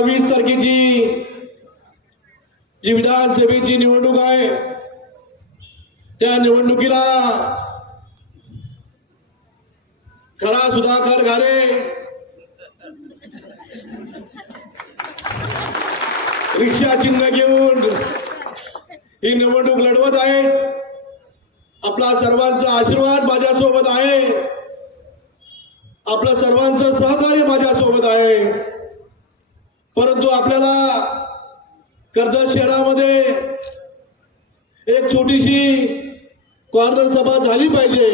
वीस तारखेची जी विधानसभेची निवडणूक आहे त्या निवडणुकीला खरा सुधाकर घारे रिक्षा चिन्ह घेऊन ही निवडणूक लढवत आहे. आपला सर्वांचा आशीर्वाद माझ्यासोबत आहे. आपलं सर्वांचं सहकार्य माझ्यासोबत आहे. परंतु आपल्याला कर्जत शहरामध्ये एक छोटीशी कॉर्नर सभा झाली पाहिजे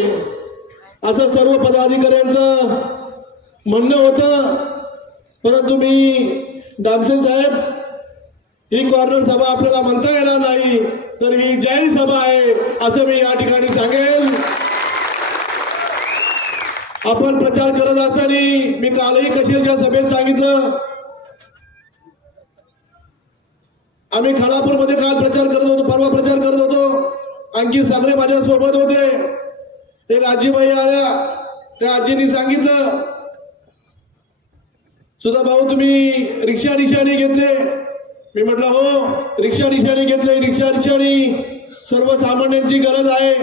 असं सर्व पदाधिकाऱ्यांचं म्हणणं होतं. परंतु मी डामसेन साहेब ही कॉर्नर सभा आपल्याला म्हणता येणार नाही तर ही जैन सभा आहे असं मी या ठिकाणी सांगेल. आपण प्रचार करत असताना मी कालही कशेच्या सभेत सांगितलं आम्ही खालापूरमध्ये काल प्रचार करत होतो परवा प्रचार करत होतो. आणखी सागरे माझ्या सोबत होते. एक आजीबाई आल्या. त्या आजीनी सांगितलं सुद्धा भाऊ तुम्ही रिक्षा रिक्षाने घेतले. मी म्हटलं हो रिक्षा रिक्षाने घेतले रिक्षा रिक्षाने सर्वसामान्यांची गरज आहे.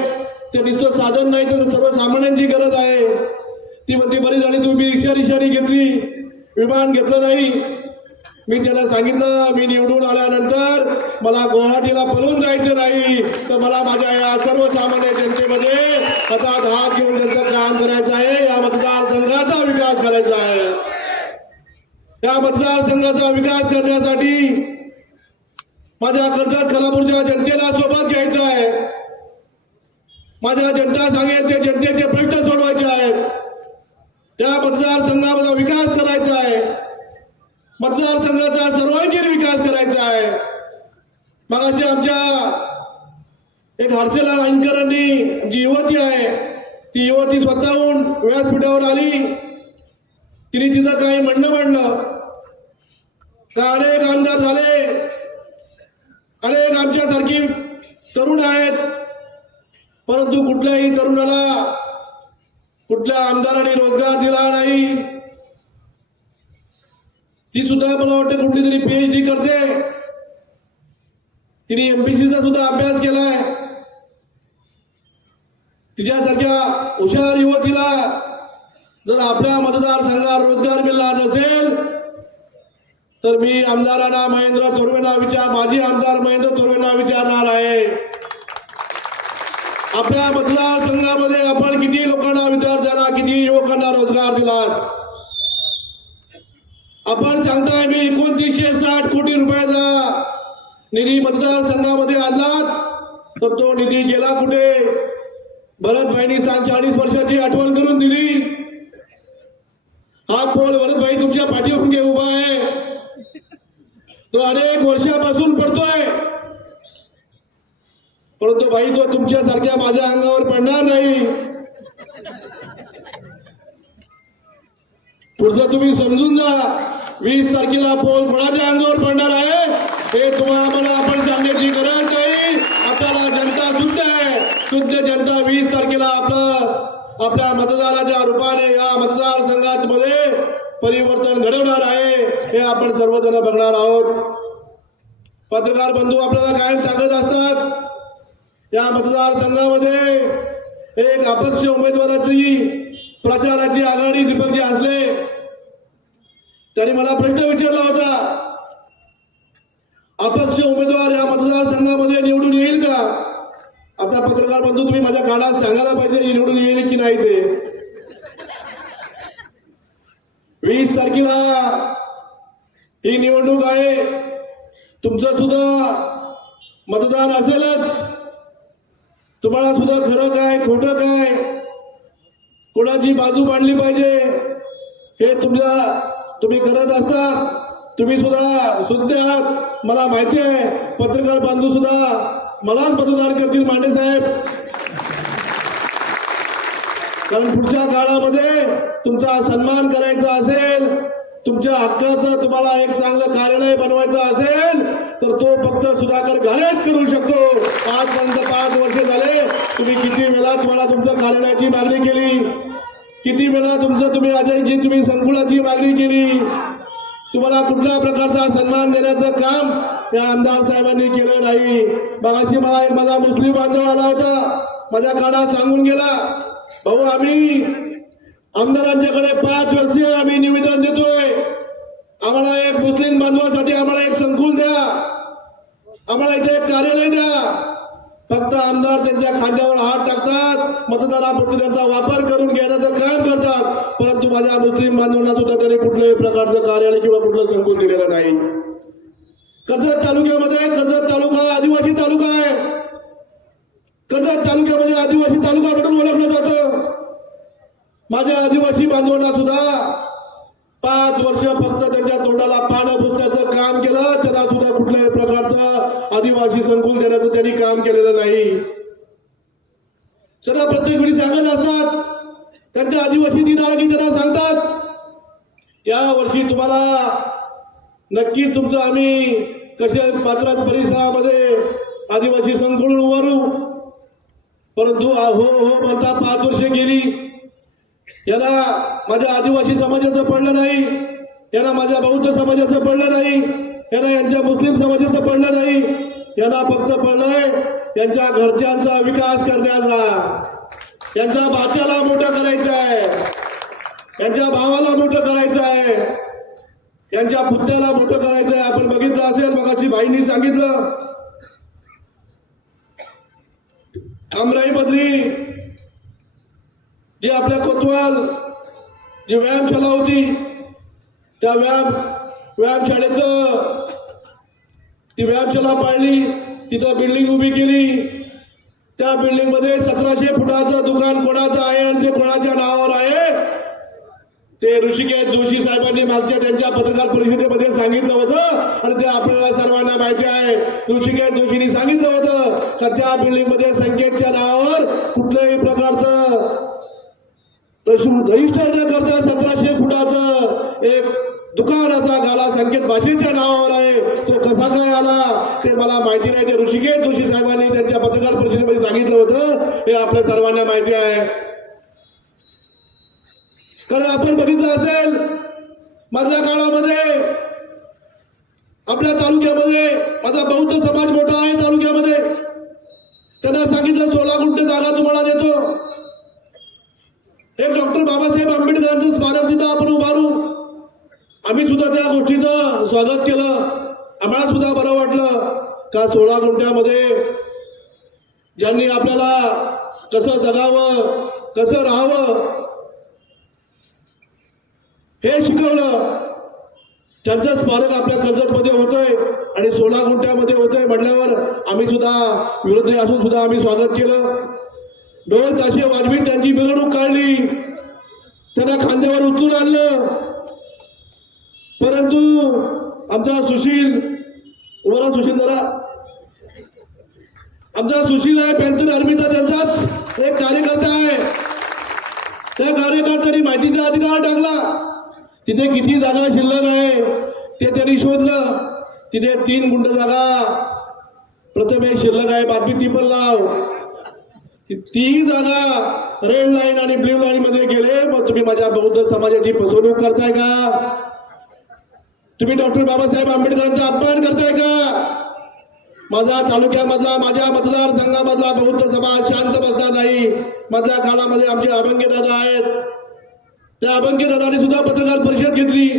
ते नुसतं साधन नाही तर सर्वसामान्यांची गरज आहे. ती म्हणते बरी झाली तुम्ही रिक्षा रिक्षाने घेतली. विमान घेतलं नाही. मी त्यांना सांगितलं मी निवडून आल्यानंतर मला गुवाहाटीला पळून जायचं नाही. तर मला माझ्या या सर्वसामान्य जनतेमध्ये हातात हात घेऊन त्यांचं काम करायचं आहे. या मतदारसंघाचा विकास करायचा आहे. या मतदारसंघाचा विकास करण्यासाठी माझ्या कर्जत खालापूरच्या जनतेला सोबत घ्यायचं आहे. माझ्या जनता सांगेल ते जनतेचे प्रश्न सोडवायचे आहेत. त्या मतदारसंघाचा विकास करायचा आहे. मतदारसंघाचा सर्वांगीण विकास करायचा आहे. मग आमच्या एक हर्षला ऐनकरांनी जी युवती आहे ती युवती स्वतःहून व्यासपीठावर आली. तिने तिचं काही म्हणणं म्हणलं का अनेक आमदार झाले. अनेक आमच्यासारखी तरुण आहेत. परंतु कुठल्याही तरुणाला कुठल्या आमदाराने रोजगार दिला नाही. ती सुद्धा मला वाटतं कुठली तरी पीएचडी करते. तिने एमपीसीचा सुद्धा अभ्यास केलाय. तिच्यासारख्या हुशार युवतीला जर आपल्या मतदारसंघात रोजगार मिळाला नसेल तर मी आमदारांना महेंद्र तोरवेंना विचार माजी आमदार महेंद्र तोरवेंना विचारणार आहे. आपल्या मतदारसंघामध्ये आपण किती लोकांना विद्यार्थ्यांना किती युवकांना रोजगार दिला आपण सांगताय मी एकोणतीसशे साठ कोटी रुपयाचा निधी मतदारसंघामध्ये आणलात तर तो निधी गेला कुठे? भरतभाईनी सांग चाळीस वर्षाची आठवण करून दिली. हा पोल भरतभाई तुमच्या पाठीवर उभा आहे. तो अनेक वर्षापासून पडतोय. परंतु भाई तो तुमच्यासारख्या माझ्या अंगावर पडणार नाही. पुढचं तुम्ही समजून जा. वीस तारखेला पोल कोणाच्या अंगावर पडणार आहे. हे तुम्हाला आपण सांगण्याची गरज नाही. आपल्याला जनता शुद्ध आहे शुद्ध जनता वीस तारखेला आपलं आपल्या मतदाराच्या रूपाने या मतदारसंघात मध्ये परिवर्तन घडवणार आहे. हे आपण सर्वजण बघणार आहोत. पत्रकार बंधू आपल्याला कायम सांगत असतात या मतदारसंघामध्ये एक अपक्ष उमेदवाराची प्रचाराची आघाडी दीपकजी असले त्यांनी मला प्रश्न विचारला होता अपक्ष उमेदवार या मतदारसंघामध्ये निवडून येईल का? आता पत्रकार बंधू तुम्ही माझ्या काळात सांगायला पाहिजे निवडून येईल की नाही ते. वीस तारखेला ही निवडणूक आहे. तुमचं सुद्धा मतदान असेलच. तुम्हाला सुद्धा खरं काय खोटं काय कोणाची बाजू मांडली पाहिजे हे तुमच्या तुम्ही करत असता तुम्ही सुद्धा शुद्ध आहात मला माहिती आहे. पत्रकार बांधू सुद्धा मलाच मतदान करतील मांडे साहेब. कारण पुढच्या काळामध्ये तुमचा सन्मान करायचा असेल तुमच्या हक्काचं तुम्हाला एक चांगलं कार्यालय बनवायचं असेल तर तो फक्त सुधाकर घरेच करू शकतो. आजपर्यंत पाच वर्ष झाले तुम्ही किती वेळा तुम्हाला तुमच्या कार्यालयाची मागणी केली? किती वेळा तुमचं तुम्ही अजयजी तुम्ही संकुलाची मागणी केली? तुम्हाला कुठल्या प्रकारचा सन्मान देण्याचं काम या आमदार साहेबांनी केलं नाही? मगाशी मला एक माझा मुस्लिम बांधव आला होता. माझ्या काळात सांगून गेला भाऊ आम्ही आमदारांच्याकडे पाच वर्षे आम्ही निवेदन देतोय आम्हाला एक मुस्लिम बांधवासाठी आम्हाला एक संकुल द्या आम्हाला इथे एक कार्यालय द्या फक्त आमदार त्यांच्या खांद्यावर हात टाकतात त्यांचा वापर करून घेण्याचं काम करतात परंतु माझ्या मुस्लिम बांधवांना सुद्धा त्यांनी कुठल्याही प्रकारचं कार्यालय किंवा कुठलं संकुल दिलेलं नाही. कर्जत तालुक्यामध्ये कर्जत तालुका आदिवासी तालुका आहे. कर्जत तालुक्यामध्ये आदिवासी तालुका म्हणून ओळखलं जातं. माझ्या आदिवासी बांधवांना सुद्धा पाच वर्ष फक्त त्यांच्या तोंडाला पानं पुसण्याचं काम केलं त्यांना सुद्धा कुठल्याही प्रकारचं आदिवासी संकुल देण्याचं त्यांनी काम केलेलं नाही. सगळं प्रत्येक वेळी सांगत असतात. त्यांच्या आदिवासी दिन आला की त्यांना सांगतात. या वर्षी तुम्हाला नक्की तुमचं आम्ही कसे पात्रात परिसरामध्ये आदिवासी संकुल उभारू. परंतु हो हो म्हणता पाच वर्षे गेली. याला माझ्या आदिवासी समाजाचं पडलं नाही. यांना माझ्या बौद्ध समाजाचं पडलं नाही. यांना यांच्या मुस्लिम समाजाचं पडलं नाही. यांना फक्त पडलंय त्यांच्या घरच्यांचा विकास करण्याचा त्यांचा बाच्याला मोठं करायचं आहे त्यांच्या भावाला मोठं करायचं आहे यांच्या पुत्याला मोठं करायचं आहे आपण बघितलं असेल मगाशी भाईंनी सांगितलं अमराईमधली जी आपल्या कोतवाल जी व्यायामशाला होती त्या व्यायाम व्यायामशाळेचं ती व्यायामशाला पाळली. तिथं बिल्डिंग उभी केली. त्या बिल्डिंगमध्ये सतराशे फुटाचं दुकान कोणाचं आहे आणि ते कोणाच्या नावावर आहे? ते ऋषिकेश जोशी साहेबांनी मागच्या त्यांच्या पत्रकार परिषदेमध्ये सांगितलं होतं आणि ते आपल्याला सर्वांना माहिती आहे. ऋषिकेश जोशींनी सांगितलं होतं का त्या बिल्डिंगमध्ये संकेतच्या नावावर कुठल्याही प्रकारचं रजिस्टर न करता सतराशे फुटाचं एक दुकानाचा गाला संकेत भाषेच्या नावावर आहे. तो कसा काय आला ते मला माहिती नाही. ते ऋषिकेश जोशी साहेबांनी त्यांच्या पत्रकार परिषदेमध्ये सांगितलं होतं. हे आपल्या सर्वांना माहिती आहे. कारण आपण बघितलं असेल मधल्या काळामध्ये आपल्या तालुक्यामध्ये माझा बौद्ध समाज मोठा आहे तालुक्यामध्ये. त्यांना सांगितलं सोळा गुंठे जागा तुम्हाला देतो. एक डॉक्टर बाबासाहेब आंबेडकरांचं स्मारक तिथं आपण उभारू. आम्ही सुद्धा त्या गोष्टीचं स्वागत केलं. आम्हाला सुद्धा बरं वाटलं का सोळा गुंठ्यामध्ये ज्यांनी आपल्याला कसं जगावं कसं राहावं हे शिकवलं. त्यांचं स्मारक आपल्या कर्जतमध्ये होतंय आणि सोळा गुंठ्यामध्ये होतंय म्हटल्यावर आम्ही सुद्धा विरोधी असून सुद्धा आम्ही स्वागत केलं. दोन ताशे वाजवी त्यांची मिरवणूक काढली. त्यांना खांद्यावर उचलून आणलं. परंतु आमचा सुशील उभा सुशील जरा. आमचा सुशील आहे पॅन्थर आर्मीचा त्यांचाच. एक कार्यकर्ता आहे. त्या कार्यकर्त्यांनी माहितीचा अधिकार टाकला. तिथे किती जागा शिल्लक आहे ते त्यांनी शोधलं. तिथे तीन गुंड जागा. प्रथमेश शिल्लक आहे बातमी ती पण लाव. ती जागा रेड लाईन आणि ब्ल्यू लाईन मध्ये गेले मग तुम्ही माझ्या बौद्ध समाजाची फसवणूक करताय का? तुम्ही डॉक्टर बाबासाहेब आंबेडकरांचा अपमान करताय का? माझा तालुक्यामधला माझ्या मतदारसंघामधला बौद्ध समाज शांत बसला नाही. मधल्या काळामध्ये आमचे अभंगे दादा आहेत. त्या अभंगे दादाने सुद्धा पत्रकार परिषद घेतली.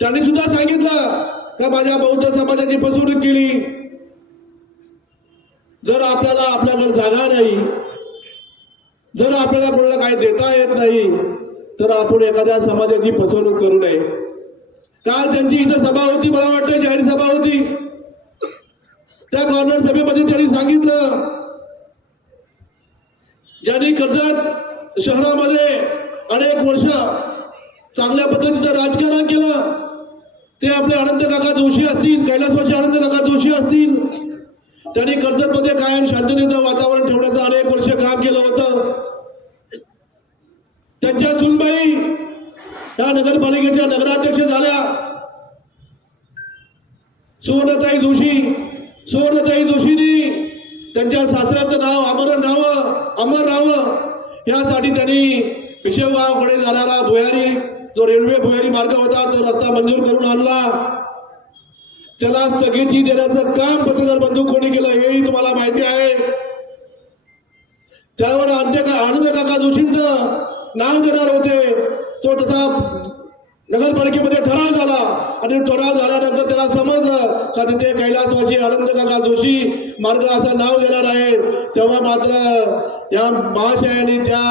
त्यांनी सुद्धा सांगितलं का माझ्या बौद्ध समाजाची फसवणूक केली. जर आपल्याला आपल्याकडे जागा नाही जर आपल्याला कोणाला काही देता येत नाही तर आपण एखाद्या समाजाची फसवणूक करू नये. काल त्यांची इथं सभा होती मला वाटतं जाहीर सभा होती. त्या गव्हर्नमेंट सभेमध्ये त्यांनी सांगितलं ज्यांनी कर्जत शहरामध्ये अनेक वर्ष चांगल्या पद्धतीचं राजकारण केलं ते आपले अनंत काका जोशी असतील कैलासवासी अनंत काका जोशी असतील त्यांनी कर्जतमध्ये कायम शांततेचं वातावरण ठेवण्याचं अनेक वर्ष काम केलं होतं. त्यांच्या सुनबाई या नगरपालिकेच्या नगराध्यक्ष झाल्या. सुवर्णताई जोशी सुवर्णताई जोशींनी त्यांच्या सासऱ्याचं नाव अमर राव अमर राव यासाठी त्यांनी पिशेगावकडे जाणारा भुयारी जो रेल्वे भुयारी मार्ग होता तो रस्ता मंजूर करून आणला. त्याला स्थगिती देण्याचं काम पत्रकार बंधू कोणी केलं हेही तुम्हाला माहिती आहे. त्यावर आनंद काका जोशींचं नाव देणार होते. तो तसा नगरपालिकेमध्ये ठराव झाला. आणि ठराव झाल्यानंतर त्याला समजलं का तिथे कैलासवाशी आनंद काका जोशी मार्ग असं नाव देणार आहे तेव्हा मात्र त्या महाशयाने त्या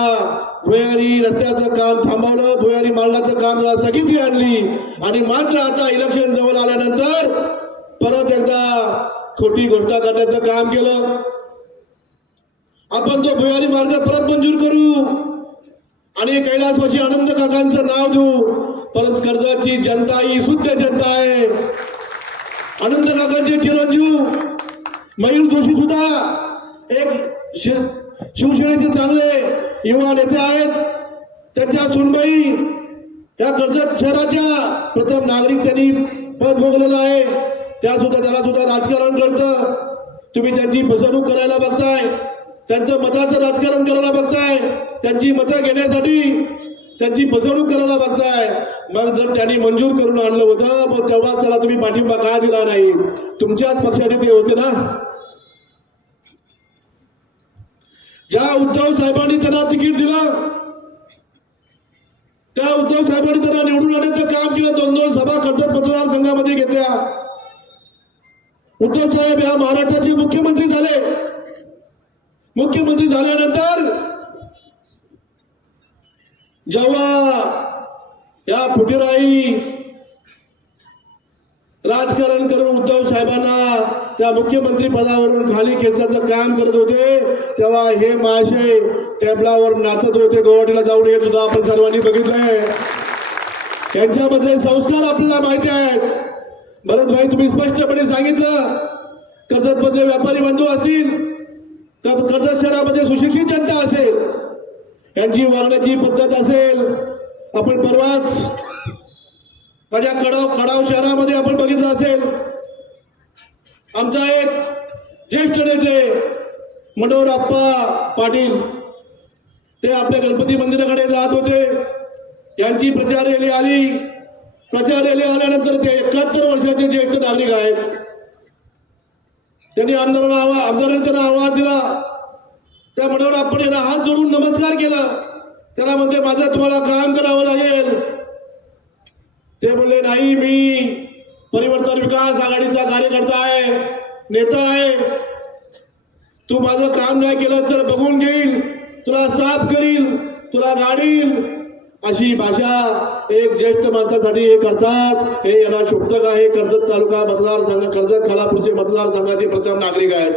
भुयारी रस्त्याचं काम थांबवलं. भुयारी मार्गाचं काम जरा स्थगिती आणली. आणि मात्र आता इलेक्शन जवळ आल्यानंतर परत एकदा खोटी घोषणा करण्याचं काम केलं. आपण तो भुयारी मार्ग परत मंजूर करू आणि कैलासवाशी आनंद काकांचं नाव देऊ. परत कर्जाची जनता ही शुद्ध जनता आहे. आनंद काकांचे चिरंजीव मयूर जोशी सुद्धा एक शिवसेनेचे चांगले युवा नेते आहेत. त्यांच्या सुनबाई या कर्जत शहराच्या प्रथम नागरिक त्यांनी पद भोगलेलं आहे. त्या सुद्धा त्याला सुद्धा राजकारण करतं. तुम्ही त्यांची फसवणूक करायला बघताय. त्यांचं मताचं राजकारण करायला बघताय. त्यांची मतं घेण्यासाठी त्यांची फसवणूक करायला बघताय. मग जर त्यांनी मंजूर करून आणलं होतं मग तेव्हा त्याला तुम्ही पाठिंबा का दिला नाही? तुमच्याच पक्षाचे ते होते ना? ज्या उद्धव साहेबांनी त्यांना तिकीट दिलं त्या उद्धव साहेबांनी त्यांना निवडून आणण्याचं काम केलं दोन दोन सभा कर्जत मतदारसंघामध्ये घेतल्या उद्धव साहेब या महाराष्ट्राचे मुख्यमंत्री झाले. मुख्यमंत्री झाल्यानंतर जेव्हा या फुटीराई राजकारण करून उद्धव साहेबांना त्या मुख्यमंत्री पदावरून खाली खेचण्याचं काम करत होते तेव्हा हे महाशय टेबलावर नाचत होते. गुवाहाटीला जाऊन हे सुद्धा आपण सर्वांनी बघितलंय. त्यांच्यामध्ये संस्कार आपल्याला माहिती आहेत. भरत भाई तुम्ही स्पष्टपणे सांगितलं कर्जत मधले व्यापारी बंधू असतील तर कर्जत शहरामध्ये सुशिक्षित जनता असेल यांची वागण्याची पद्धत असेल आपण परवाच माझ्या कडाव कडाव शहरामध्ये आपण बघितलं असेल. आमचा एक ज्येष्ठ नेते मनोहरप्पा पाटील ते आपल्या गणपती मंदिराकडे जात होते. यांची प्रचार रॅली आली. प्रचार रॅली आल्यानंतर ते एकाहत्तर वर्षाचे ज्येष्ठ नागरिक आहेत. त्यांनी आमदारांना आवा आमदारांनी त्यांना आवाज दिला. त्या मनोहर आपण यांना हात जोडून नमस्कार केला. त्याला म्हणते माझं तुम्हाला काम करावं लागेल. ते म्हणले नाही मी परिवर्तन विकास आघाडीचा कार्यकर्ता आहे नेता आहे. तू माझं काम नाही केलं तर बघून घेईल. तुला साफ करील तुला गाडील. अशी भाषा एक ज्येष्ठ माणसासाठी हे करतात. हे यांना शोभतं आहे. कर्जत तालुका मतदारसंघ कर्जत खालापूरचे मतदारसंघाचे प्रथम नागरिक आहेत.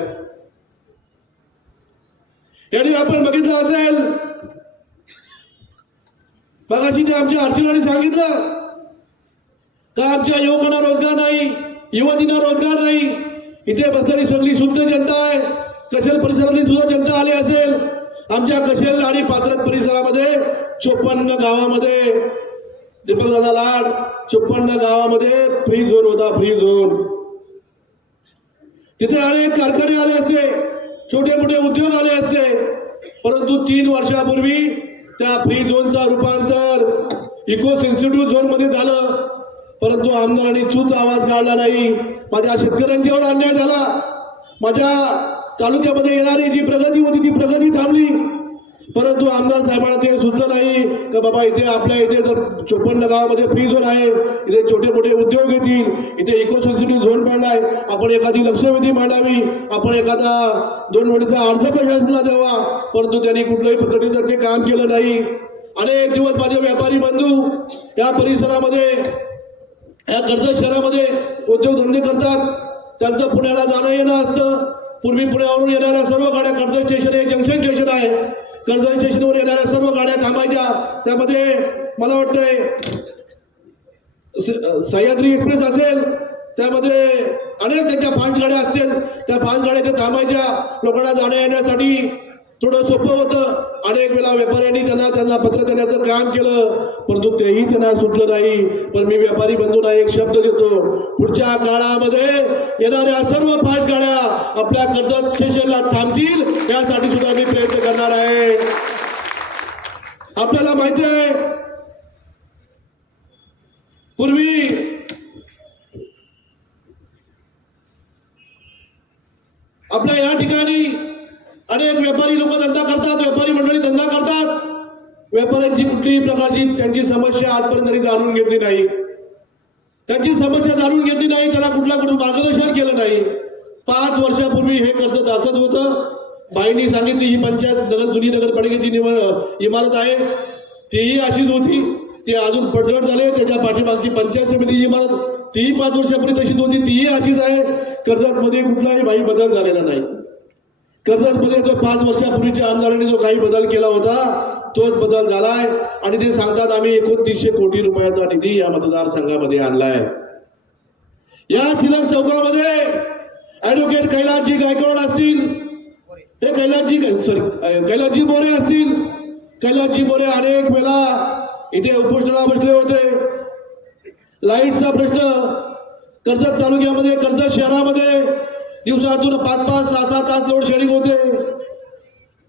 यांनी आपण बघितलं असेल. मगाशी ते आमच्या अडचणीने सांगितलं. का आमच्या युवकांना रोजगार नाही युवतींना रोजगार नाही? इथे बसलेली सगळी शुद्ध जनता आहे. कशेल परिसरातली सुद्धा जनता आली असेल? आमच्या कशेल आणि पात्रत परिसरामध्ये चोपन्न गावामध्ये दीपक दादा लाड. चोपन्न गावामध्ये फ्री झोन होता फ्री झोन तिथे अनेक कारखाने आले असते छोटे मोठे उद्योग आले असते. परंतु तीन वर्षापूर्वी त्या फ्री झोनचा रूपांतर इको सेन्सिटिव्ह झोनमध्ये झालं. परंतु आमदारांनी तूच आवाज काढला नाही. माझ्या शेतकऱ्यांच्यावर अन्याय झाला. माझ्या तालुक्यामध्ये येणारी जी प्रगती होती ती प्रगती थांबली. परंतु आमदार साहेबांना ते सुचलं नाही का बाबा इथे आपल्या इथे जर चोपन्न गावामध्ये फ्री झोन आहे इथे छोटे मोठे उद्योग येतील इथे इको सेन्सिटिव्ह झोन पडलाय आपण एखादी लक्षवेधी मांडावी आपण एखादा दोन वेळेचा अर्ज प्रशासनाला द्यावा परंतु त्यांनी कुठल्याही पद्धतीचं ते काम केलं नाही. अनेक दिवस माझे व्यापारी बंधू या परिसरामध्ये या कर्जत शहरामध्ये उद्योगधंदे करतात. त्यांचं पुण्याला जाणं येणं असतं. पूर्वी पुण्यावरून येणाऱ्या सर्व गाड्या कर्जत स्टेशन हे जंक्शन स्टेशन आहे. कर्जत स्टेशनवर येणाऱ्या सर्व गाड्या थांबायच्या. त्यामध्ये मला वाटतंय स- सह्याद्री एक्सप्रेस असेल त्यामध्ये अनेक त्यांच्या पाच गाड्या असतील. त्या पाच गाड्या थांबायच्या. लोकांना जाण्या येण्यासाठी थोडं सोपं होतं. अनेक वेळा व्यापाऱ्यांनी त्यांना त्यांना पत्र देण्याचं काम केलं. परंतु तेही त्यांना सुटलं नाही. पण मी व्यापारी बंधूंना एक शब्द देतो. पुढच्या काळामध्ये येणाऱ्या सर्व फास्ट गाड्या आपल्या कर्जत स्टेशनला थांबतील. यासाठी सुद्धा मी प्रयत्न करणार आहे. आपल्याला माहिती आहे पूर्वी आपल्या या ठिकाणी अनेक व्यापारी लोक धंदा करतात व्यापारी मंडळी धंदा करतात. व्यापाऱ्यांची कुठलीही प्रकारची त्यांची समस्या आजपर्यंत तरी जाणून घेतली नाही. त्यांची समस्या जाणून घेतली नाही त्याला कुठला कुठलं मार्गदर्शन केलं नाही. पाच वर्षापूर्वी हे कर्ज दासत होतं. बाईंनी सांगितली ही पंचायत नगर जुनी नगरपालिकेची निवड इमारत आहे. तीही अशीच होती. ती अजून पडझड झाले. त्याच्या पाठीमागची पंचायत समिती इमारत तीही पाच वर्षापूर्वी तशीच होती. तीही अशीच आहे. कर्जतमध्ये कुठलाही बाई बदल झालेला नाही. कर्जतमध्ये जो पाच वर्षापूर्वीच्या आमदारांनी जो काही बदल केला होता तोच बदल झालाय. आणि ते सांगतात आम्ही एकोणतीसशे कोटी रुपयाचा निधी या मतदारसंघामध्ये आणलाय. या ठिलक चौकामध्ये ऍडव्होकेट कैलासजी गायकवाड असतील. हे कैलासजी सॉरी कैलासजी बोरे असतील. कैलासजी बोरे अनेक वेळा इथे उपोषणाला बसले होते. लाईटचा प्रश्न कर्जत तालुक्यामध्ये कर्जत शहरामध्ये दिवसातून पाच पाच सहा सहा तास लोड शेडिंग होते.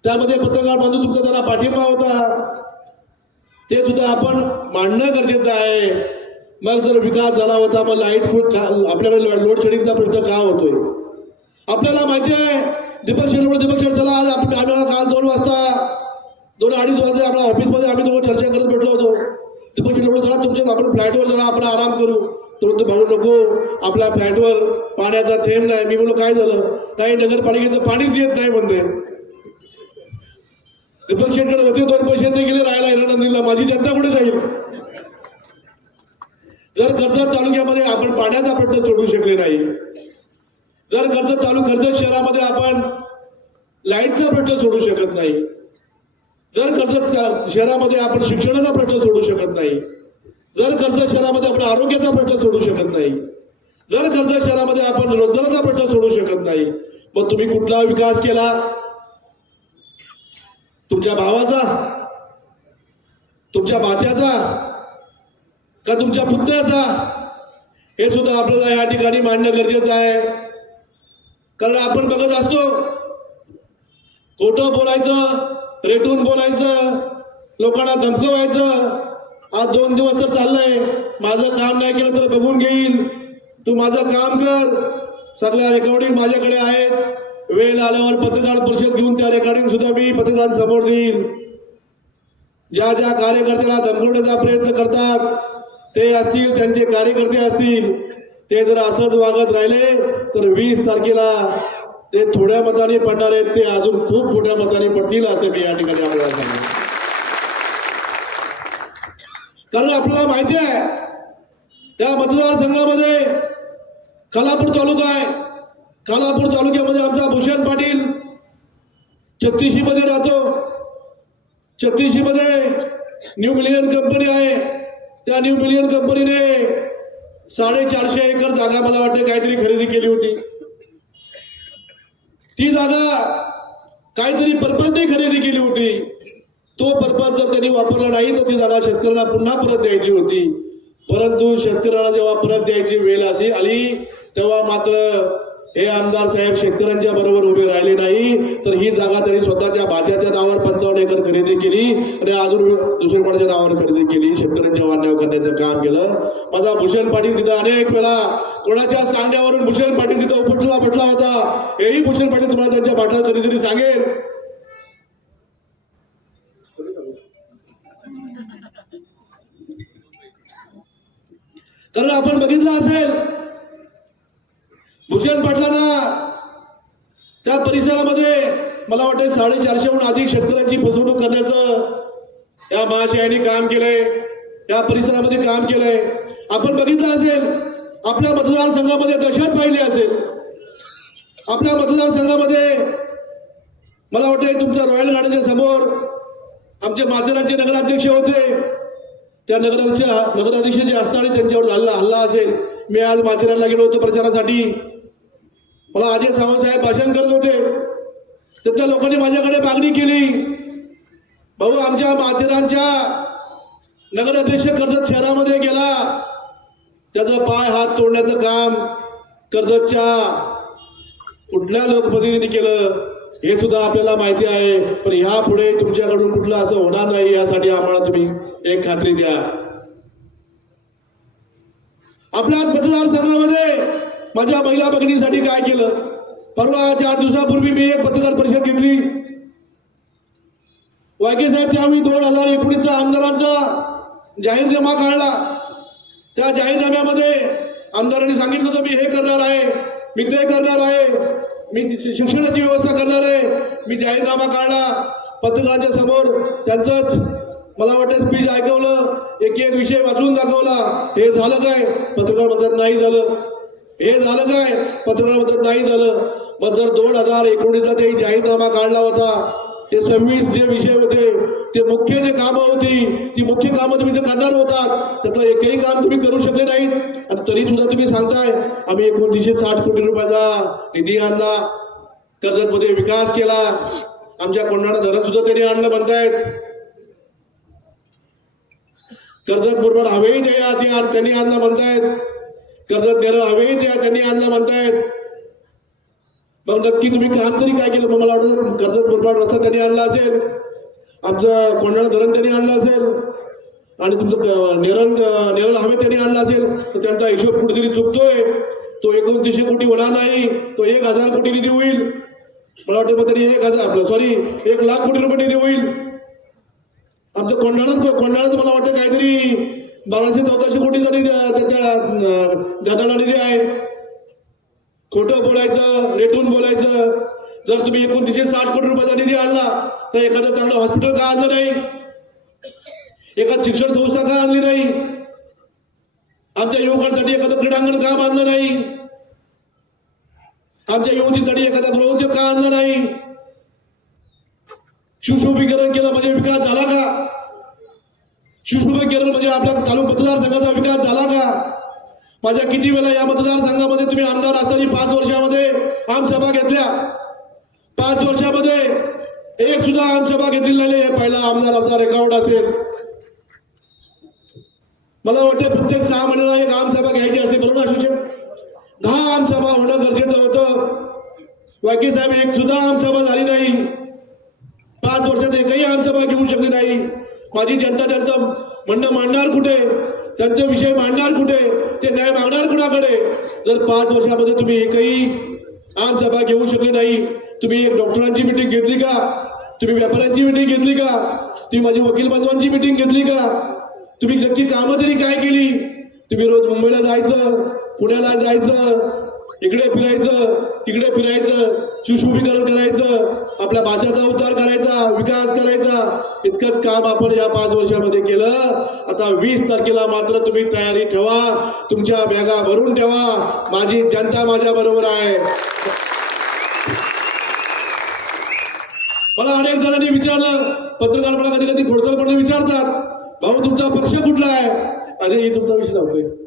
त्यामध्ये पत्रकार बांधून तुमचा त्याला पाठिंबा होता. ते सुद्धा आपण मांडणं गरजेचं आहे. मग जर विकास झाला होता मग लाइट खूप का- आपल्याकडे लोड शेडिंगचा प्रश्न का होतोय? आपल्याला माहिती आहे दीपक शेडवर दीपक शेड चला आज आपल्याला काल दोन वाजता दोन अडीच वाजता आपल्या ऑफिसमध्ये आम्ही दोघं चर्चा करत भेटलो होतो. दीपक शेडवर चला तुमच्या आपण फ्लॅटवर जरा आपण आराम करू. तुरंत भाऊ नको. आपल्या फ्लॅटवर पाण्याचा थेंब नाही. मी बोललो काय झालं? नाही नगरपालिकेचं पाणीच येत नाही म्हणते. दीपक शेटकडे होते दोन पैसे ते गेले राहायला हिरणंदीला माझी जनता कुठे जाईल. जर कर्जत तालुक्यामध्ये आपण पाण्याचा प्रश्न सोडू शकले नाही जर कर्जत तालुक कर्जत शहरामध्ये आपण लाईटचा प्रश्न सोडू शकत नाही जर कर्जत शहरामध्ये आपण शिक्षणाचा प्रश्न सोडू शकत नाही जर कर्जत शहरामध्ये आपण आरोग्याचा प्रश्न सोडू शकत नाही जर कर्जत शहरामध्ये आपण रोजगाराचा प्रश्न सोडू शकत नाही मग तुम्ही कुठला विकास केला? तुमच्या भावाचा? तुमच्या बाच्याचा? का तुमच्या पुतण्याचा हे सुद्धा आपल्याला या ठिकाणी मांडणं गरजेचं आहे. कारण आपण बघत असतो खोटं बोलायचं रेटून बोलायचं लोकांना धमकवायचं आज दोन दिवस तर चाललंय. माझं काम नाही केलं तर बघून घेईल तू माझं काम कर. सगळ्या रेकॉर्डिंग माझ्याकडे आहेत. वेळ आल्यावर पत्रकार परिषद घेऊन त्या रेकॉर्डिंग सुद्धा मी पत्रकारांसमोर देईल ज्या ज्या कार्यकर्त्याला धमकवण्याचा प्रयत्न करतात ते असतील त्यांचे कार्यकर्ते असतील. ते जर असंच वागत राहिले तर वीस तारखेला ते थोड्या मताने पडणार आहेत. ते अजून खूप मोठ्या मताने पडतील असं मी या ठिकाणी आपल्याला सांगितलं कारण आपल्याला माहिती आहे त्या मतदारसंघामध्ये कालापूर तालुका आहे. कालापूर तालुक्यामध्ये आमचा भूषण पाटील छत्तीशीमध्ये राहतो. छत्तीशीमध्ये न्यू मिलियन कंपनी आहे. त्या न्यू मिलियन कंपनीने साडेचारशे एकर जागा मला वाटते काहीतरी खरेदी केली होती. ती जागा काहीतरी पर्पजने खरेदी केली होती. तो पर्पज जर त्यांनी वापरला नाही तर ती जागा शेतकऱ्यांना पुन्हा परत द्यायची होती. परंतु शेतकऱ्यांना जेव्हा परत द्यायची वेळ अशी आली तेव्हा मात्र हे आमदार साहेब शेतकऱ्यांच्या बरोबर उभे राहिले नाही. तर ही जागा त्यांनी स्वतःच्या भाज्याच्या नावावर पंचावन्न एकर खरेदी केली आणि अजून दुसऱ्या कोणाच्या नावावर खरेदी केली. शेतकऱ्यांच्या वाढण्यावर करण्याचं काम केलं. माझा भूषण पाटील तिथं अनेक वेळा कोणाच्या सांगण्यावरून भूषण पाटील तिथं उपटला पटला होता. हेही भूषण पाटील तुम्हाला त्यांच्या पाठला कधीतरी सांगेल कारण आपण बघितलं असेल भूषण पाटलांना त्या परिसरामध्ये मला वाटते साडेचारशेहून अधिक शेतकऱ्यांची फसवणूक करण्याचं या महाशयाने काम केलंय या परिसरामध्ये काम केलंय. आपण बघितलं असेल आपल्या मतदारसंघामध्ये दहशत पाहिली असेल. आपल्या मतदारसंघामध्ये मला वाटतं तुमच्या रॉयल गार्डनच्या समोर आमचे माथेरानचे नगराध्यक्ष होते. त्या नगराध्यक्ष नगराध्यक्ष जे असताना त्यांच्यावर झालेला हल्ला असेल मी आज माथेरानला गेलो होतो प्रचारासाठी. मला अजय सावंत साहेब भाषण करत होते. तर त्या लोकांनी माझ्याकडे मागणी केली. भाऊ आमच्या माथेरानच्या नगराध्यक्ष कर्जत शहरामध्ये गेला. त्याचा पाय हात तोडण्याचं काम कर्जतच्या कुठल्या लोकप्रतिनिधी केलं? हे सुद्धा आपल्याला माहिती आहे पण ह्या पुढे तुमच्याकडून कुठलं असं होणार नाही यासाठी आम्हाला तुम्ही एक खात्री द्या. आपल्या मतदारसंघामध्ये माझ्या महिला बघणीसाठी काय केलं? परवा चार दिवसापूर्वी मी एक पत्रकार परिषद घेतली. वायके साहेब त्यावेळी दोन हजार एकोणीसचा आमदारांचा जाहीरनामा काढला. त्या जाहीरनाम्यामध्ये आमदारांनी सांगितलं होतं मी हे करणार आहे मी ते करणार आहे. मी शिक्षणाची व्यवस्था करणार आहे. मी जाहीरनामा काढला. पत्रकारांच्या समोर त्यांचंच मला वाटतं स्पीच ऐकवलं. एक एक विषय वाचून दाखवला. हे झालं काय? पत्रकार म्हणतात नाही झालं. हे झालं काय? पत्रकार म्हणतात नाही झालं. मग जर दोन हजार एकोणीसला ते जाहीरनामा काढला होता ते सव्वीस जे विषय होते ते मुख्य जे कामं होती ती मुख्य कामं तुम्ही जे करणार होतात. त्यातलं एकही काम तुम्ही करू शकले नाहीत. आणि तरी सुद्धा तुम्ही सांगताय आम्ही एकोणतीसशे साठ कोटी रुपयाचा निधी आणला. कर्जतमध्ये विकास केला. आमच्या कोंढाणा धरण सुद्धा त्यांनी आणलं म्हणतायत. कर्जत बरोबर हवेही द्या ते आण- त्यांनी आणलं म्हणतायत. कर्जत देणं हवेही द्या त्यांनी आणलं म्हणतायत. मग नक्की तुम्ही काम तरी काय केलं? मग मला वाटतं कर्जत मुरबाड रस्ता त्यांनी आणला असेल आमचं कोंढाणा धरण त्यांनी आणलं असेल आणि तुमचं नेरल नेरळ नेरळ हवे त्यांनी आणला असेल तर त्यांचा हिशोब कुठेतरी चुकतोय. तो एकोणतीसशे कोटी होणार नाही तो एक हजार कोटी निधी होईल. मला वाटतं मग तरी एक हजार आपलं सॉरी एक लाख कोटी रुपये निधी होईल. आमचं कोंढाणाच कोंढाणाचं मला वाटतं काहीतरी बाराशे चौदाशे कोटीचा निधी त्याच्या अं, निधी आहे खोटं बोलायचं रेटून बोलायचं. जर तुम्ही एकोणतीसशे साठ कोटी रुपयाचा निधी आणला तर एखादं चांगलं हॉस्पिटल का आणलं नाही? एखाद शिक्षण संस्था का आणली नाही? आमच्या युवकांसाठी एखादं क्रीडांगण का बांधलं नाही? आमच्या युवतीसाठी एखादा गृहोद्योग का आणला नाही? सुशोभीकरण केलं म्हणजे विकास झाला का? सुशोभीकरण म्हणजे आपल्या तालुका मतदारसंघाचा विकास झाला का? माझ्या किती वेळा या मतदारसंघामध्ये तुम्ही आमदार असताना पाच वर्षामध्ये आमसभा घेतल्या? पाच वर्षामध्ये एक सुद्धा आमसभा घेतली नाही. हे पहिला आमदाराचा रेकॉर्ड असेल. मला वाटतं प्रत्येक सहा महिन्याला एक आमसभा घ्यायची असेल बरोबर ना शिक्षक दहा आमसभा होणं गरजेचं होतं. वाकी साहेब एक सुद्धा आमसभा झाली नाही. पाच वर्षात एकही आमसभा घेऊ शकली नाही. माझी जनता त्यांचं म्हणणं मांडणार कुठे? त्यांचे विषय मांडणार कुठे? ते न्याय मागणार कुणाकडे? जर पाच वर्षामध्ये तुम्ही एकही आमसभा घेऊ शकली नाही तुम्ही एक डॉक्टरांची मिटिंग घेतली का? तुम्ही व्यापाऱ्यांची मिटिंग घेतली का? तुम्ही माझी वकील बांधवांची मिटिंग घेतली का? तुम्ही नक्की कामं तरी काय केली? तुम्ही रोज मुंबईला जायचं पुण्याला जायचं इकडे फिरायचं तिकडे फिरायचं सुशोभीकरण करायचं आपल्या भाषाचा उद्धार करायचा विकास करायचा. इतकंच काम आपण या पाच वर्षामध्ये केलं. आता वीस तारखेला मात्र तुम्ही तयारी ठेवा. तुमच्या बॅगा भरून ठेवा. माझी जनता माझ्या बरोबर आहे. मला अनेक जणांनी विचारलं. पत्रकार मला कधी कधी खोडसरपणे विचारतात. भाऊ तुमचा पक्ष कुठला आहे? अरे ही तुमचा विषय सांगतोय.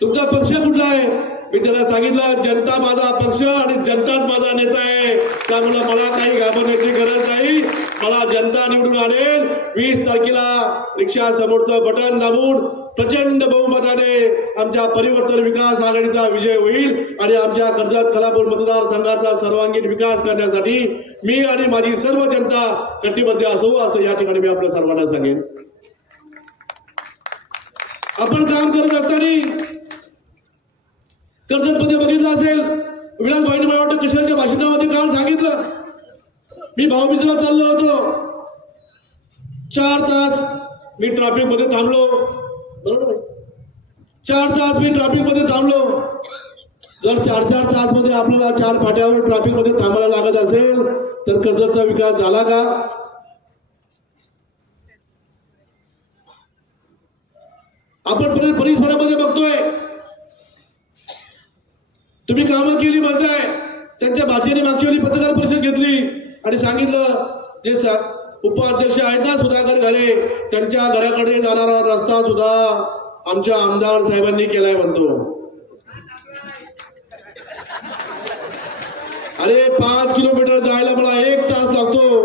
तुमचा पक्ष कुठला आहे? मी त्याला सांगितलं जनता माझा पक्ष आणि जनताच माझा नेता आहे. त्यामुळे मला काही घाबरण्याची गरज नाही. मला जनता निवडून आणेल. वीस तारखेला रिक्षा समोरचं बटन दाबून प्रचंड बहुमताने आमच्या परिवर्तन विकास आघाडीचा विजय होईल आणि आमच्या कर्जत कोल्हापूर मतदारसंघाचा सर्वांगीण विकास करण्यासाठी मी आणि माझी सर्व जनता कटिबद्ध असो असं या ठिकाणी मी आपल्या सर्वांना सांगेन. आपण काम करत असताना कर्जतमध्ये बघितलं असेल विलास भाईने मला वाटतं कशाच्या भाषणामध्ये काल सांगितलं. मी भाऊबीजला चाललो होतो. चार तास मी ट्रॅफिकमध्ये थांबलो. बरोबर चार तास मी ट्रॅफिकमध्ये थांबलो. जर चार चार तासमध्ये आपल्याला चार फाट्यावर ट्रॅफिकमध्ये थांबायला लागत असेल तर कर्जतचा विकास झाला का? आपण परिसरामध्ये बघतोय. तुम्ही कामं केली म्हणताय. त्यांच्या भाषेने मागच्या वेळी पत्रकार परिषद घेतली. आणि सांगितलं जे सा- उपाध्यक्ष आहेत ना सुधाकर घरे त्यांच्या घराकडे जाणारा रस्ता सुद्धा आमच्या आमदार साहेबांनी केलाय म्हणतो. अरे पाच किलोमीटर जायला मला एक तास लागतो.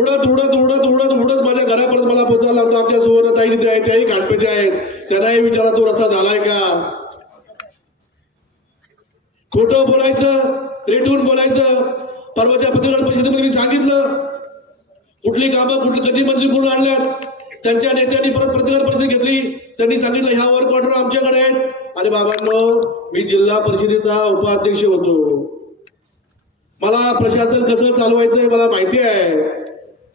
उडत उडत उडत उडत उडत माझ्या घरापर्यंत मला पोचायला लागतो. आमच्या सुवर्णताई तिथे आहेत त्याही घाटपेचे आहेत. त्यांनाही विचारा तो रस्ता झालाय का? खोटं बोलायचं रेटून बोलायचं. परवाच्या पत्रकार परिषदेमध्ये मी सांगितलं कुठली कामं कुठली कधी मंजूर करून आणल्यात? त्यांच्या नेत्यांनी परत पत्रकार परिषद घेतली. त्यांनी सांगितलं ह्या वर्क ऑर्डर आमच्याकडे आहेत. आणि बाबांनो मी जिल्हा परिषदेचा उपाध्यक्ष होतो. मला प्रशासन कसं चालवायचंय मला माहिती आहे.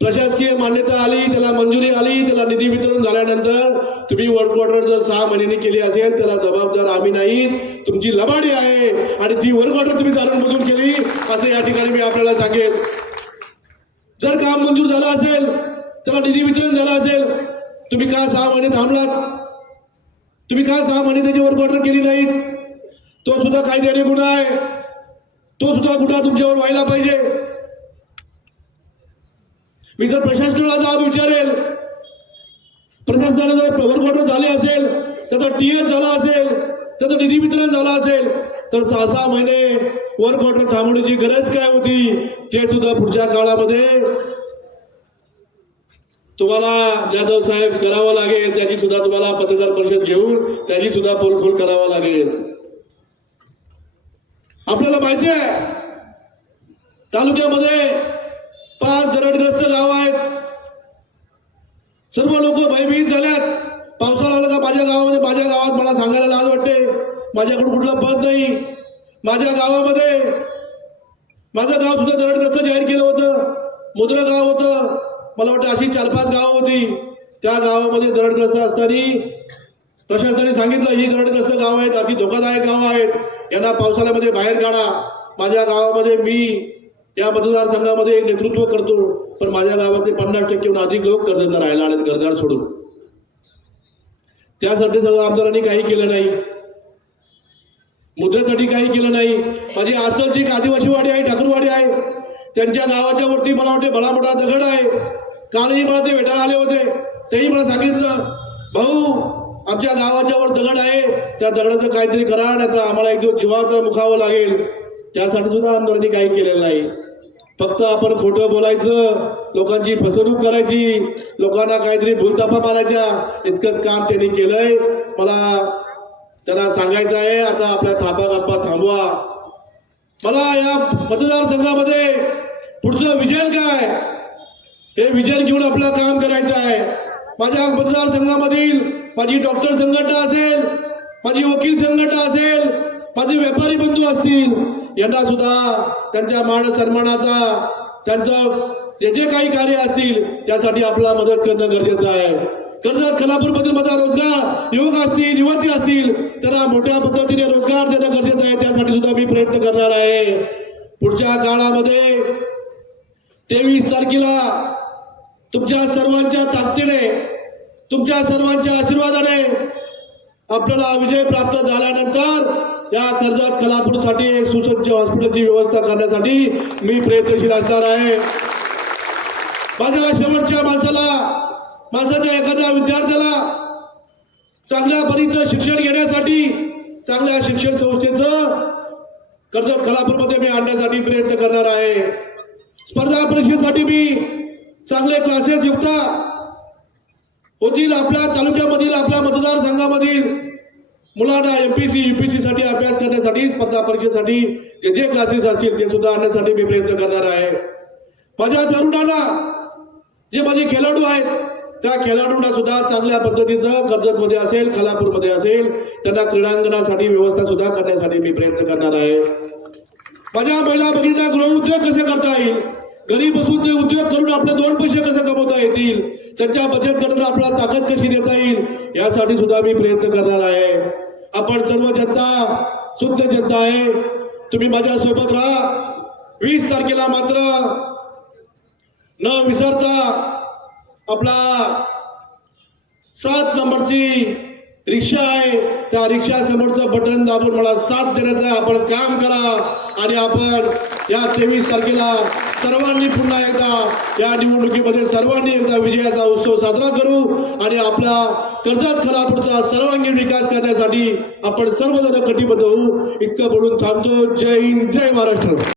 प्रशासकीय मान्यता आली त्याला मंजुरी आली त्याला निधी वितरण झाल्यानंतर तुम्ही वर्क ऑर्डर जर सहा महिन्यांनी केली असेल त्याला जबाबदार आम्ही नाही तुमची लबाडी आहे आणि ती वर्क ऑर्डर तुम्ही जाणून बुजून केली असं या ठिकाणी मी आपल्याला सांगेन. जर काम मंजूर झालं असेल त्याला निधी वितरण झालं असेल तुम्ही का सहा महिने थांबलात? तुम्ही का सहा महिने त्याची वर्क ऑर्डर केली नाहीत? तो सुद्धा कायद्याने गुन्हा आहे. तो सुद्धा गुन्हा तुमच्यावर व्हायला पाहिजे. मी जर प्रशासनाला जाब विचारेल प्रशासनाला जर वर्क झाले असेल त्याचा टीएस झाला असेल त्याचं निधी वितरण झालं असेल तर सहा सहा महिने वर्क ऑर्डर थांबवण्याची गरज काय होती ते सुद्धा पुढच्या काळामध्ये तुम्हाला जाधव साहेब करावं लागेल त्याची सुद्धा तुम्हाला पत्रकार परिषद घेऊन त्याची सुद्धा पोलखोल करावं लागेल. आपल्याला माहिती आहे तालुक्यामध्ये पाच दरडग्रस्त गाव आहेत. सर्व लोक भयभीत झाल्यात. पावसाळा आला का माझ्या गावामध्ये माझ्या गावात मला सांगायला लाज वाटते. माझ्याकडून कुठलं पद नाही. माझ्या गावामध्ये माझं गाव सुद्धा दरडग्रस्त जाहीर केलं होतं. मुद्रा गाव होतं. मला वाटतं अशी चार पाच गावं होती. त्या गावामध्ये दरडग्रस्त असताना प्रशासनाने सांगितलं ही दरडग्रस्त गाव आहेत अति धोकादायक गाव आहेत. यांना पावसाळ्यामध्ये बाहेर काढा. माझ्या गावामध्ये मी या मतदारसंघामध्ये एक नेतृत्व करतो पण माझ्या गावातले पन्नास टक्केहून अधिक लोक कर्जदार राहिला आणि कर्जदार सोडून. त्यासाठी सगळं आमदारांनी काही केलं नाही. मुद्रेसाठी काही केलं नाही. माझी आसलची एक आदिवासी वाडी आहे ठाकूरवाडी आहे त्यांच्या गावाच्या वरती मला वाटते भला मोठा दगड आहे. कालही मला ते भेटायला आले होते. तेही मला सांगितलं भाऊ आमच्या गावाच्या वर दगड आहे. त्या दगडाचं काहीतरी करा नाही आम्हाला एक दिवस जीवाचं मुखावं लागेल. त्यासाठी सुद्धा आमदारांनी काही केलेलं नाही. फक्त आपण खोटं बोलायचं लोकांची फसवणूक करायची लोकांना काहीतरी भूलताफा मारायच्या इतकंच काम त्यांनी केलंय. मला त्यांना सांगायचं आहे आता आपल्या थापा गप्पा थांबवा. मला या मतदारसंघामध्ये पुढचं विजन काय? हे विजन घेऊन आपलं काम करायचं आहे. माझ्या मतदारसंघामधील माझी डॉक्टर संघटना असेल माझी वकील संघटना असेल माझे व्यापारी बंधू असतील यांना सुद्धा त्यांच्या मान सन्मानाचा त्यांचं जे जे काही कार्य असतील त्यासाठी आपला मदत करणं गरजेचं आहे. कर्जत खलापूरमधील माझा रोजगार युवक असतील युवती असतील त्यांना मोठ्या पद्धतीने रोजगार देणं गरजेचं आहे त्यासाठी सुद्धा मी प्रयत्न करणार आहे. पुढच्या काळामध्ये तेवीस तारखेला तुमच्या सर्वांच्या ताकदीने तुमच्या सर्वांच्या आशीर्वादाने आपल्याला विजय प्राप्त झाल्यानंतर या कर्जत कलापूरसाठी एक सुसज्ज हॉस्पिटलची व्यवस्था करण्यासाठी मी प्रयत्नशील असणार आहे. माझ्या शेवटच्या माणसाला माणसाच्या एखाद्या विद्यार्थ्याला चांगल्या परीचं शिक्षण घेण्यासाठी चांगल्या शिक्षण संस्थेचं कर्जत कलापूरमध्ये मी आणण्यासाठी प्रयत्न करणार आहे. स्पर्धा परीक्षेसाठी मी चांगले क्लासेस युक्ता होतील आपल्या तालुक्यामधील आपल्या मतदारसंघामधील. मुलांना M P C U P साठी अभ्यास करण्यासाठी स्पर्धा परीक्षेसाठी जे जे क्लासेस असतील ते सुद्धा आणण्यासाठी मी प्रयत्न करणार आहे. माझ्या तरुणांना जे माझे खेळाडू आहेत त्या खेळाडूंना सुद्धा चांगल्या पद्धतीचं कर्जतमध्ये असेल खालापूरमध्ये असेल त्यांना क्रीडांगणासाठी व्यवस्था सुद्धा करण्यासाठी मी प्रयत्न करणार आहे. माझ्या महिला बहिणींना गृहउद्योग कसे करता येईल? घरी बसून ते उद्योग करून आपले दोन पैसे कसे कमवता येतील? त्यांच्या बचत गटाला आपल्याला ताकद कशी देता येईल यासाठी सुद्धा मी प्रयत्न करणार आहे. आपण सर्व जनता शुद्ध जनता आहे. तुम्ही माझ्या सोबत राहा. वीस तारखेला मात्र न विसरता आपला सात नंबरची रिक्षा आहे. त्या रिक्षा समोरचं बटन दाबून मला साथ देण्याचं आपण काम करा आणि आपण या तेवीस तारखेला सर्वांनी पुन्हा एकदा या निवडणुकीमध्ये सर्वांनी एकदा विजयाचा उत्सव साजरा करू आणि आपला कर्जत कोल्हापूरचा सर्वांगीण विकास करण्यासाठी आपण सर्वजण कटिबद्ध होऊ. इतकं बोलून थांबतो. जय हिंद. जय महाराष्ट्र.